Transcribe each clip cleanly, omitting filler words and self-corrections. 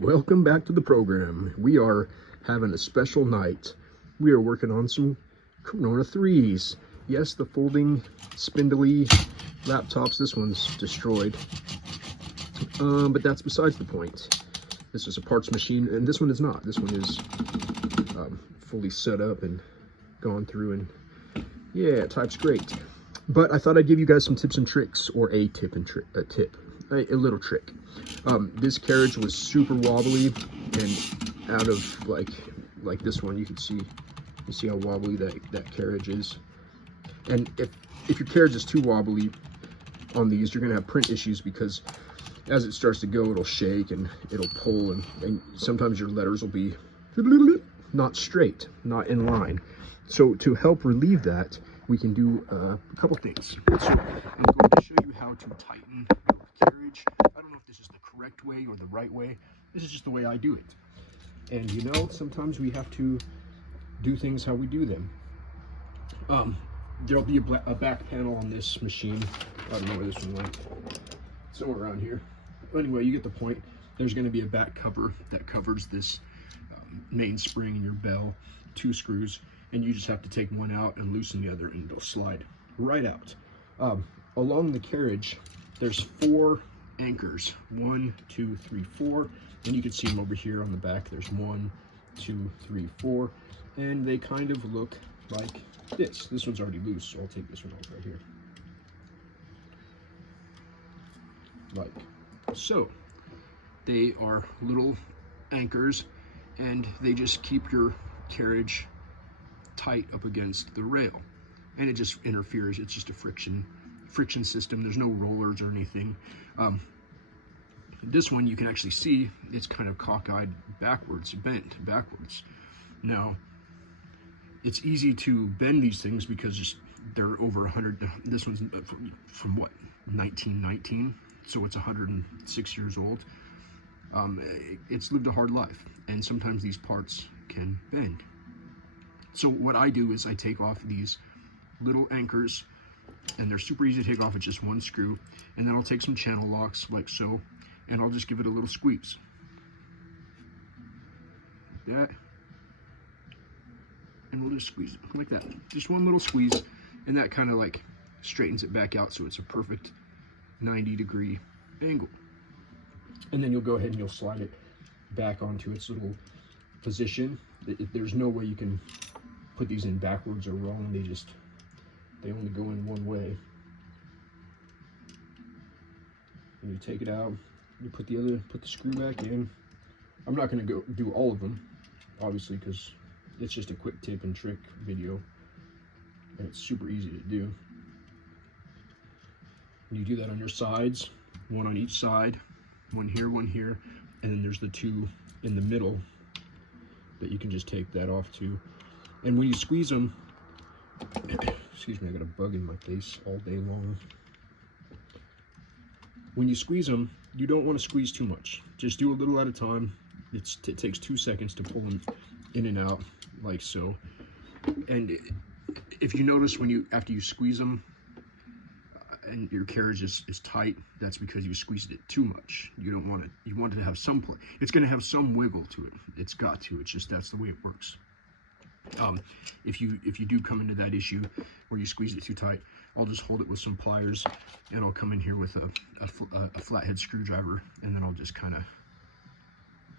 Welcome back to the program. We are having a special night. We are working on some Corona 3s. Yes, the folding, spindly laptops. This one's destroyed. But that's besides the point. This is a parts machine, and this one is not. This one is fully set up and gone through, and yeah, type's great. But I thought I'd give you guys some tips and tricks, or a tip and trick, a little trick. This carriage was super wobbly, and out of like this one, you see how wobbly that carriage is. And if your carriage is too wobbly on these, you're gonna have print issues, because as it starts to go, it'll shake and it'll pull, and sometimes your letters will be not straight, not in line. So to help relieve that, we can do a couple things. So I'm going to show you how to tighten your carriage. I don't know if this is the correct way or the right way. This is just the way I do it. And you know, sometimes we have to do things how we do them. There'll be a back panel on this machine. I don't know where this one went. Somewhere around here. Anyway, you get the point. There's going to be a back cover that covers this main spring in your bell, 2 screws, and you just have to take one out and loosen the other, and they'll slide right out. Along the carriage, there's 4 anchors, 1, 2, 3, 4, and you can see them over here on the back. There's 1, 2, 3, 4, and they kind of look like this. This one's already loose, so I'll take this one off right here. Like so. They are little anchors, and they just keep your carriage tight up against the rail, and it just interferes. It's just a friction system. There's no rollers or anything. This one, you can actually see it's kind of cockeyed backwards, bent backwards. Now, it's easy to bend these things because they're over 100. This one's from what, 1919, so it's 106 years old. It's lived a hard life, and sometimes these parts can bend. So what I do is I take off these little anchors, and they're super easy to take off with just 1 screw, and then I'll take some channel locks like so, and I'll just give it a little squeeze. Like that. And we'll just squeeze it like that. Just 1 little squeeze, and that kind of like straightens it back out, so it's a perfect 90-degree angle. And then you'll go ahead and you'll slide it back onto its little position. There's no way you can put these in backwards or wrong. They only go in one way. And you take it out, you put the screw back in. I'm not going to go do all of them, obviously, because it's just a quick tip and trick video, and it's super easy to do. And you do that on your sides, 1 on each side, 1 here, and then there's the 2 in the middle that you can just take that off too. And when you squeeze them, excuse me, I got a bug in my face all day long. When you squeeze them, you don't want to squeeze too much. Just do a little at a time. It takes 2 seconds to pull them in and out, like so. And if you notice, after you squeeze them, and your carriage is tight, that's because you squeezed it too much. You don't want it. You want it to have some play. It's going to have some wiggle to it. It's got to. It's just, that's the way it works. If you do come into that issue where you squeeze it too tight, I'll just hold it with some pliers, and I'll come in here with a flathead screwdriver, and then I'll just kind of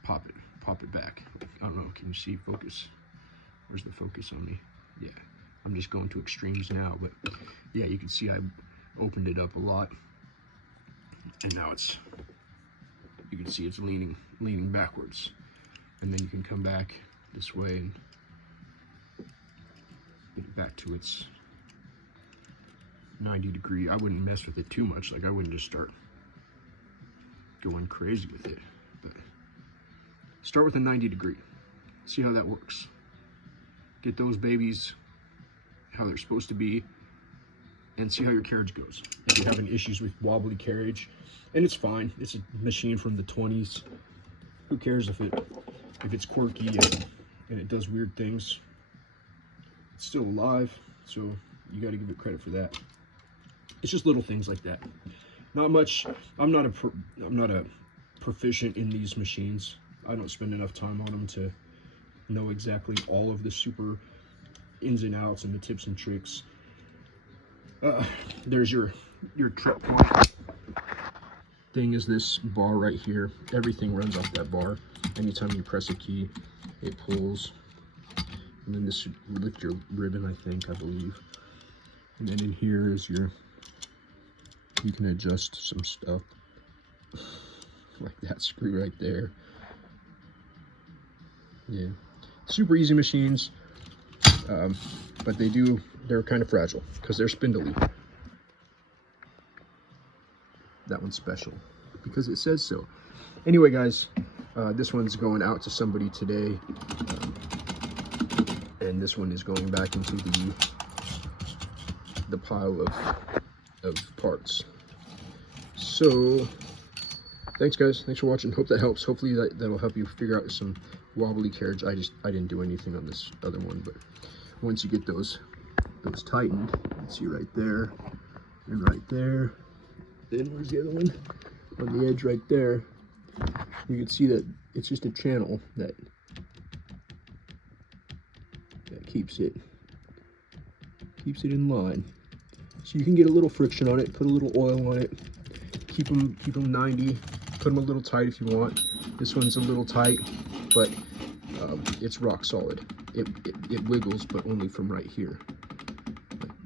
pop it back. I don't know. Can you see focus? Where's the focus on me? Yeah. I'm just going to extremes now, but yeah, you can see I opened it up a lot, and now you can see it's leaning backwards, and then you can come back this way and get it back to its 90-degree. I wouldn't mess with it too much. Like, I wouldn't just start going crazy with it, but start with a 90-degree. See how that works. Get those babies how they're supposed to be, and see how your carriage goes. If you're having issues with wobbly carriage, and it's fine, it's a machine from the 20s. Who cares if it's quirky and it does weird things? It's still alive, so you got to give it credit for that. It's just little things like that. Not much. I'm not a proficient in these machines. I don't spend enough time on them to know exactly all of the super ins and outs and the tips and tricks. There's your trip point thing, is this bar right here. Everything runs off that bar. Anytime you press a key, it pulls. And then this would lift your ribbon, I believe. And then in here is your, you can adjust some stuff. Like that screw right there. Yeah, super easy machines, but they're kind of fragile because they're spindly. That one's special because it says so. Anyway, guys, this one's going out to somebody today, and this one is going back into the pile of parts. So thanks, guys. Thanks for watching. Hope that helps. Hopefully that'll help you figure out some wobbly carriage. I didn't do anything on this other one, but once you get those tightened, you can see right there and right there. Then where's the other one? On the edge right there, you can see that it's just a channel that keeps it in line. So you can get a little friction on it, put a little oil on it, keep them 90, put them a little tight if you want. This one's a little tight, but it's rock solid. It wiggles, but only from right here.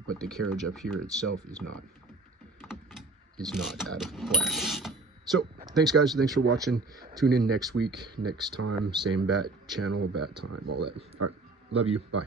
But the carriage up here itself is not out of whack. So thanks, guys. Thanks for watching. Tune in next week, next time, same bat channel, bat time, all that. All right, love you. Bye.